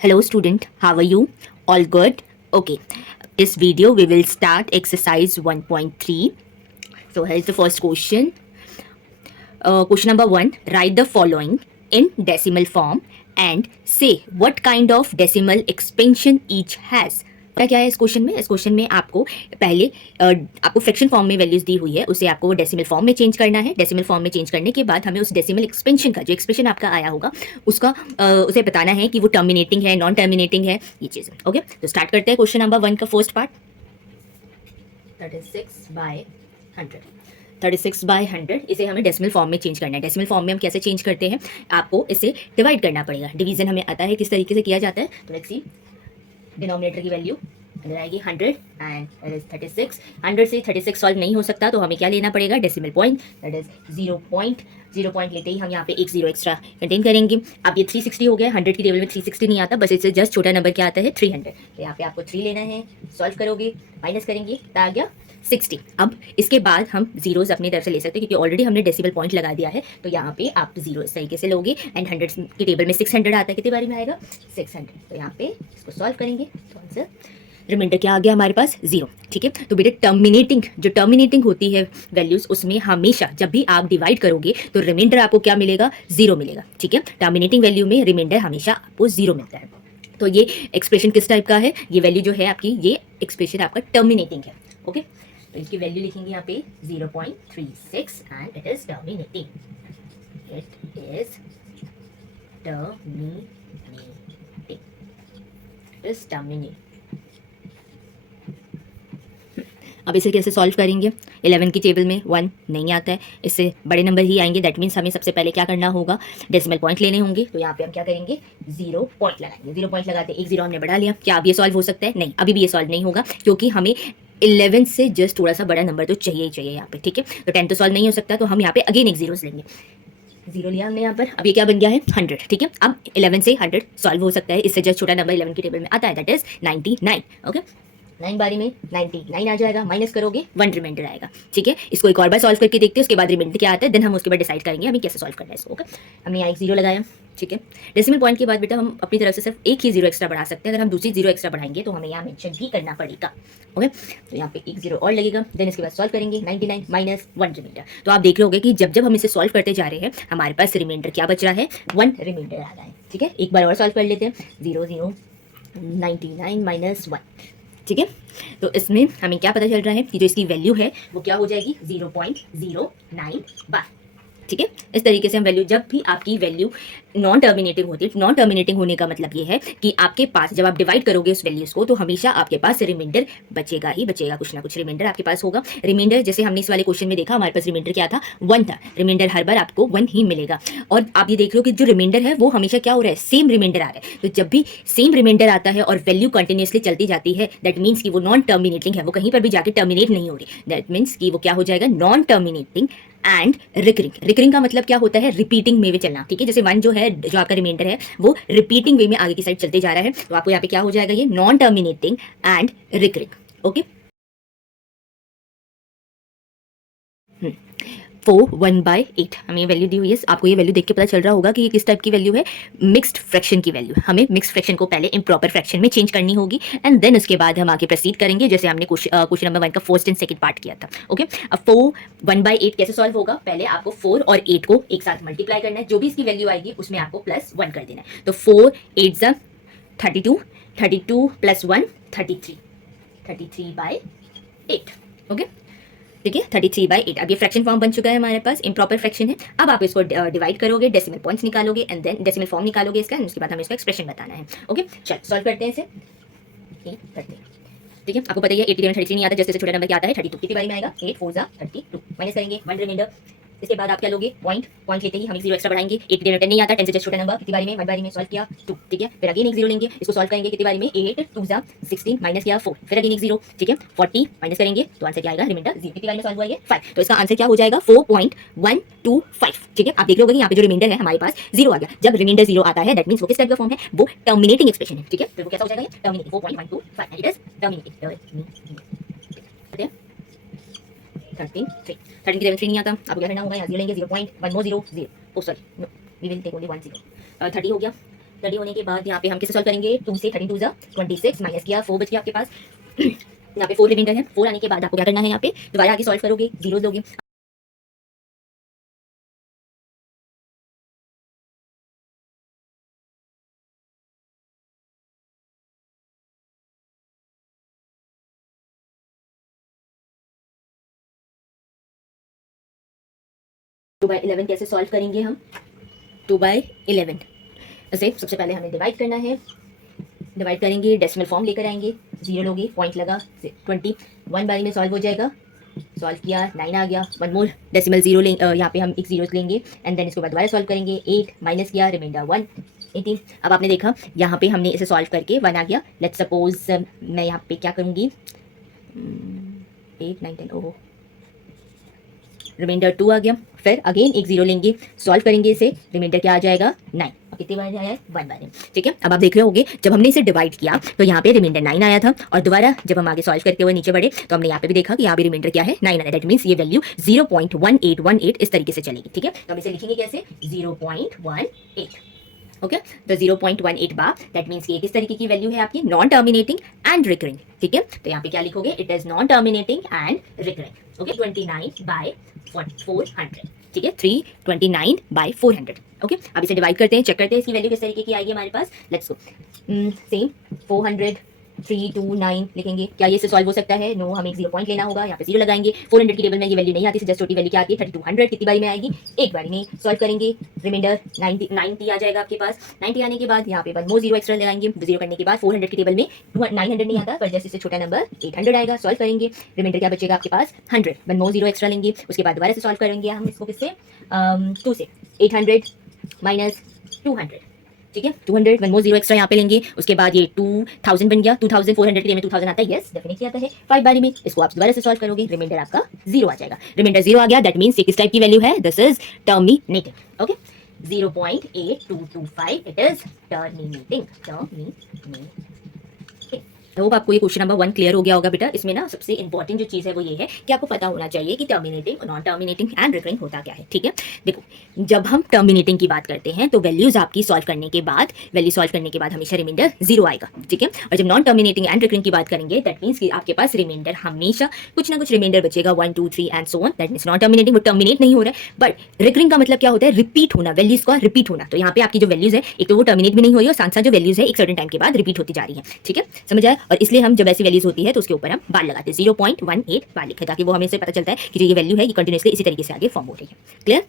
Hello student, how are you? All good? Okay. This video we will start exercise 1.3. So here's the first question. Question number 1. Write the following in decimal form and say what kind of decimal expansion each has. क्या है इस question में आपको पहले आपको fraction form में values दी हुई है, उसे आपको वो डेसिमल फॉर्म में चेंज करना है। डेसिमल फॉर्म में चेंज करने के बाद हमें उस डेसिमल एक्सपेंशन का जो एक्सप्रेशन आपका आया होगा उसका उसे बताना है कि वो टर्मिनेटिंग है, नॉन टर्मिनेटिंग है, ये चीज़। ओके, तो स्टार्ट करते हैं क्वेश्चन नंबर 1 का फर्स्ट पार्ट। 36/100 इसे हमें डेसिमल फॉर्म में चेंज करना है। डेसिमल फॉर्म में हम कैसे चेंज करते हैं, आपको इसे डिवाइड करना पड़ेगा। डिवीजन हमें आता है किस तरीके से किया जाता है। तो लेट्स सी, डिनोमिनेटर की वैल्यू अंदर आएगी 100 एंड दैट इज 36। 100 से 36 सॉल्व नहीं हो सकता, तो हमें क्या लेना पड़ेगा, decimal point, that is 0 point लेते ही हम यहाँ पे एक 0 एक्स्ट्रा कंटेन करेंगे। अब ये 360 हो गया। 100 की टेबल में 360 नहीं आता, बस इससे जस्ट छोटा नंबर क्या आता है, 300। तो यहाँ पे आपको 3 लेना है, सॉल्व करोगे, माइनस करेंगे, तो आ गया 60। अब इसके बाद हम जीरोज अपनी तरफ से ले सकते हैं क्योंकि ऑलरेडी हमने डेसिमल पॉइंट लगा दिया है। तो यहाँ पे आप जीरो इस तरीके से लोगे एंड 100 की टेबल में 600 आता है, कितने बारी में आएगा, 600। तो यहाँ पे इसको सॉल्व करेंगे तो आंसर रिमाइंडर क्या आ गया हमारे पास, 0। ठीक है, तो बेटे टर्मिनेटिंग होती है वैल्यूज, उसमें हमेशा जब भी आप डिवाइड करोगे तो रिमाइंडर आपको क्या मिलेगा, 0 मिलेगा। ठीक है, टर्मिनेटिंग वैल्यू में रिमाइंडर हमेशा आपको 0 मिलता है। तो ये एक्सप्रेशन किस टाइप का है, ये वैल्यू जो है आपकी, ये एक्सप्रेशन आपका टर्मिनेटिंग है। ओके, तो इसकी वैल्यू लिखेंगे यहाँ पे 0.36 एंड इट इज टर्मिनेटिंग। अब इसे कैसे सॉल्व करेंगे, 11 की टेबल में 1 नहीं आता है, इससे बड़े नंबर ही आएंगे। दैट मीन्स हमें सबसे पहले क्या करना होगा, डेसिमल पॉइंट लेने होंगे। तो यहाँ पे हम क्या करेंगे, 0 पॉइंट लगाएंगे। 0 पॉइंट लगाते एक 0 हमने बढ़ा लिया। क्या अब ये सॉल्व हो सकता है, नहीं, अभी भी ये सॉल्व नहीं होगा क्योंकि हमें 11 से जस्ट थोड़ा सा बड़ा नंबर तो चाहिए ही चाहिए यहाँ पे। ठीक है, तो 10 तो सॉल्व नहीं हो सकता, तो हम यहाँ पे अगेन एक 0 लेंगे। 0 लिया हमने यहाँ पर, अब ये क्या बन गया है, 100। ठीक है, अब 11 से 100 सॉल्व हो सकता है, इससे जस्ट छोटा नंबर 11 की टेबल में आता है, दैट इज 99। ओके, 9 बारी में 99 आ जाएगा, माइनस करोगे 1 रिमाइंडर आएगा। ठीक है, इसको एक और बार सॉल्व करके देखते हैं, उसके बाद रिमाइंडर क्या आता है, देन हम उसके बाद डिसाइड करेंगे हमें कैसे सॉल्व करना है इसको। ओके, हमने यहाँ एक 0 लगाया। ठीक है, डेसिमल पॉइंट के बाद बेटा हम अपनी तरफ से सिर्फ एक ही 0 एक्स्ट्रा बढ़ा सकते हैं। अगर हम दूसरी 0 एक्स्ट्रा बढ़ाएंगे तो हमें यहाँ मेंशन भी करना पड़ेगा। ओके, तो यहाँ पे एक 0 और लगेगा, देन इसके बाद सॉल्व करेंगे, 99 माइनस 1 रिमाइंडर। तो आप देख रहे होगे कि जब जब हम इसे सॉल्व करते जा रहे हैं हमारे पास रिमाइंडर क्या बच रहा है, 1 रिमाइंडर आ रहा है। ठीक है, एक बार और सॉल्व कर लेते हैं, 99 माइनस 1। ठीक है, तो इसमें हमें क्या पता चल रहा है कि जो इसकी वैल्यू है वो क्या हो जाएगी, 0.09 बार। ठीक है, इस तरीके से हम वैल्यू, जब भी आपकी वैल्यू नॉन टर्मिनेटिंग होती है, नॉन टर्मिनेटिंग होने का मतलब ये है कि आपके पास जब आप डिवाइड करोगे उस वैल्यूज को तो हमेशा आपके पास रिमाइंडर बचेगा ही बचेगा, कुछ ना कुछ रिमाइंडर आपके पास होगा। रिमाइंडर जैसे हमने इस वाले क्वेश्चन में देखा, हमारे पास रिमाइंडर क्या था, 1 था। रिमाइंडर हर बार आपको 1 ही मिलेगा। और आप ये देख रहे हो कि जो रिमाइंडर है वो हमेशा क्या हो रहा है, सेम रिमाइंडर आ रहा है। तो जब भी सेम रिमाइंडर आता है और वैल्यू कंटिन्यूसली चलती जाती है, दैट मीन्स कि वो नॉन टर्मिनेटिंग है, वो कहीं पर भी जाके टर्मिनेट नहीं हो रही। दैट मीन्स कि वो क्या हो जाएगा, non terminating and recurring. Recurring का मतलब क्या होता है, रिपीटिंग में चलना। ठीक है, जैसे 1 जो है, जो आपका रिमाइंडर है वो रिपीटिंग वे में आगे की साइड चलते जा रहा है, तो आपको यहाँ पे क्या हो जाएगा, ये non terminating and recurring. Okay, 4/1/8 हमें वैल्यू दी हुई है। आपको ये वैल्यू देख के पता चल रहा होगा कि ये किस टाइप की वैल्यू है, मिक्स्ड फ्रैक्शन की वैल्यू। हमें मिक्स्ड फ्रैक्शन को पहले इम्प्रॉपर फ्रैक्शन में चेंज करनी होगी एंड देन उसके बाद हम आगे प्रोसीड करेंगे, जैसे हमने क्वेश्चन नंबर 1 का फर्स्ट एंड सेकंड पार्ट किया था। ओके, अब 4/1/8 कैसे सॉल्व होगा, पहले आपको 4 और 8 को एक साथ मल्टीप्लाई करना है, जो भी इसकी वैल्यू आएगी उसमें आपको +1 कर देना है। तो 4 8 32, 32 + 1 33/8। ओके, ठीक है, 33/8। अब ये फ्रैक्शन फॉर्म बन चुका है हमारे पास, इम्प्रॉपर फ्रैक्शन है। अब आप इसको डिवाइड करोगे, डेसिमल पॉइंट्स निकालोगे एंड देन डेसिमल फॉर्म निकालोगे इसका, उसके बाद हमें इसका एक्सप्रेशन बताना है। ओके, चलो सॉल्व करते हैं इसे, करते हैं। ठीक है, आपको पता ही है 8 की 33 नहीं आता, जैसे छोटा नंबर क्या आता है, 32। कितनी बारी में आएगा, 8 4 32, माइनस करेंगे 1 रिमाइंडर। इसके बाद आप क्या लोगे, पॉइंट लेते ही हम 0 एक्स्ट्रा बढ़ाएंगे। 8 की 10 नहीं आता, 10 से जस्ट छोटा नंबर, कितनी बारी में, 1 बारी में सॉल्व किया 2। ठीक है, फिर अगेन एक 0 लेंगे, इसको सॉल्व करेंगे, कितनी बारी में, 8 2 16, माइनस किया 4, फिर अगेन एक 0। ठीक है, 40 माइनस करेंगे तो आंसर क्या आएगा, रिमाइंडर 0। कितनी बारी में सॉल्व हुआ, ये 5। तो इसका आंसर क्या हो जाएगा, 4.125। ठीक है, आप देख रहे हो कि यहाँ पे जो रिमाइंडर है हमारे पास 0 आ गया। जब रिमाइंडर 0 आता है दैट मीन्स वो किस टाइप का फॉर्म है, वो टर्मिनेटिंग एक्सप्रेशन है। ठीक है, तो वो कैसा हो जाएगा, ये टर्मिनेटिंग 4.125 इट इज टर्मिनेटिंग। 13 की 3 नहीं आता, आपको क्या करना होगा, यहाँ 0 लेंगे, 0.1 more 0 0, oh sorry no we will take only 1 0। 30 हो गया, रेडी होने के बाद यहाँ पे हम किसे सॉल्व करेंगे, 2 से 13 2 जा 26 माइनस किया 4 बच गया आपके पास। यहाँ पे 4 रिमाइंडर है, 4 आने के बाद आपको क्या करना है, यहाँ पे दोबारा आगे सॉल्व करोगे, जीरो दोगे। टू बाई 11 कैसे सॉल्व करेंगे हम, 2/11 इसे सबसे पहले हमें डिवाइड करना है। डिवाइड करेंगे, डेसिमल फॉर्म लेकर आएंगे, जीरो लोगे, पॉइंट लगा 20, 1 बारी में सॉल्व हो जाएगा। सॉल्व किया 9 आ गया, वन मोर डेसिमल जीरो लेंगे, यहाँ पे हम एक जीरो लेंगे एंड देन इसके बाद दोबारा सॉल्व करेंगे, 8 माइनस किया रिमाइंडर 1 18। अब आपने देखा यहाँ पे हमने इसे सॉल्व करके 1 आ गया। लेट्स सपोज मैं यहाँ पे क्या करूँगी, 8 9 10 ओहो रिमाइंडर 2 आ गया। फिर अगेन एक जीरो लेंगे, सॉल्व करेंगे इसे, रिमाइंडर क्या आ जाएगा 9। और कितनी बार आया है, 1 बार। ठीक है, अब आप देख रहे होगे जब हमने इसे डिवाइड किया तो यहाँ पे रिमाइंडर 9 आया था और दोबारा जब हम आगे सॉल्व करते हुए नीचे बढ़े तो हमने यहाँ पे भी देखा कि यहाँ पे रिमाइंडर क्या है 9 आया। दैट मीन्स ये वैल्यू 0.1818 इस तरीके से चलेगी। ठीक है, तो हम इसे लिखेंगे कैसे, 0.18। ओके, तो 0.18 बार दैट मीन्स ये किस तरीके की वैल्यू है आपकी, नॉन टर्मिनेटिंग एंड रिकरिंग। ठीक है, तो यहाँ पे क्या लिखोगे, it is non terminating and recurring. Okay, 29/400। ठीक है, 329/400। ओके, अब इसे डिवाइड करते हैं, चेक करते हैं इसकी वैल्यू किस तरीके की आएगी हमारे पास। लेट्स गो, सेम 400 329 लिखेंगे। क्या ये से सॉल्व हो सकता है, नो, हमें एक जीरो पॉइंट लेना होगा, यहाँ पे जीरो लगाएंगे। 400 की टेबल में ये वैल्यू नहीं आती, जस्ट छोटी वैल्यू क्या आती है 3200। कितनी बारी में आएगी, एक बारी में। सॉल्व करेंगे, रिमाइंडर 90 आ जाएगा आपके पास। 90 आने के बाद यहाँ पे वन मोर जीरो एक्स्ट्रा लगाएंगे, जीरो करने के बाद 400 की टेबल में 900 नहीं आता, पर जैसे इससे छोटा नंबर 800 आएगा। सॉल्व करेंगे, रिमाइंडर क्या बचेगा आपके पास 100, वन मोर जीरो एक्स्ट्रा लेंगे। उसके बाद दोबारा से सॉल्व करेंगे हम इसको किससे, 2 से, 800 माइनस 200। ठीक है, 200 वन मोर जीरो एक्स्ट्रा यहाँ पे लेंगे। उसके बाद ये 2000 बन गया, 2400 के लिए में 2000 आता है, यस डेफिनेटली आता है। 5 बारी में इसको आप दोबारा से सॉल्व करोगे, रिमाइंडर आपका जीरो आ जाएगा। रिमाइंडर जीरो आ गया, दैट मीन्स ये किस टाइप की वैल्यू है, this is terminating. Okay, 0.8225 it is terminating. I hope आपको ये क्वेश्चन नंबर 1 क्लियर हो गया होगा बेटा। इसमें ना सबसे इंपॉर्टेंट जो चीज़ है वो ये है कि आपको पता होना चाहिए कि terminating, non terminating and recurring होता क्या है। ठीक है, देखो जब हम टर्मिनेटिंग की बात करते हैं तो वैल्यूज आपकी सॉल्व करने के बाद, वैल्यू सॉल्व करने के बाद हमेशा रिमाइंडर जीरो आएगा। ठीक है, और जब नॉन टर्मिनेटिंग एंड रिकरिंग की बात करेंगे दैट मीन्स कि आपके पास रिमाइंडर हमेशा कुछ ना कुछ रिमाइंडर बचेगा, 1 2 3 and so on. That means non terminating, वो टर्मिनेट नहीं हो रहा है, बट रिकरिंग का मतलब क्या होता है, रिपीट होना, वैल्यूज का रिपीट होना। तो यहाँ पे आपकी जो वैल्यूज है एक तो वो टर्मिनेट भी नहीं हो रही है और साथ साथ जो वैल्यूज है एक सर्टेन टाइम के बाद रिपीट होती जा रही है। ठीक है, समझ आया। और इसलिए हम जब ऐसी वैल्यूज होती है तो उसके ऊपर हम बार लगाते हैं, 0.18 बार लिखे, ताकि वो हमें से पता चलता है कि जो ये वैल्यू है ये कंटिन्यूअसली इसी तरीके से आगे फॉर्म हो रही है। क्लियर।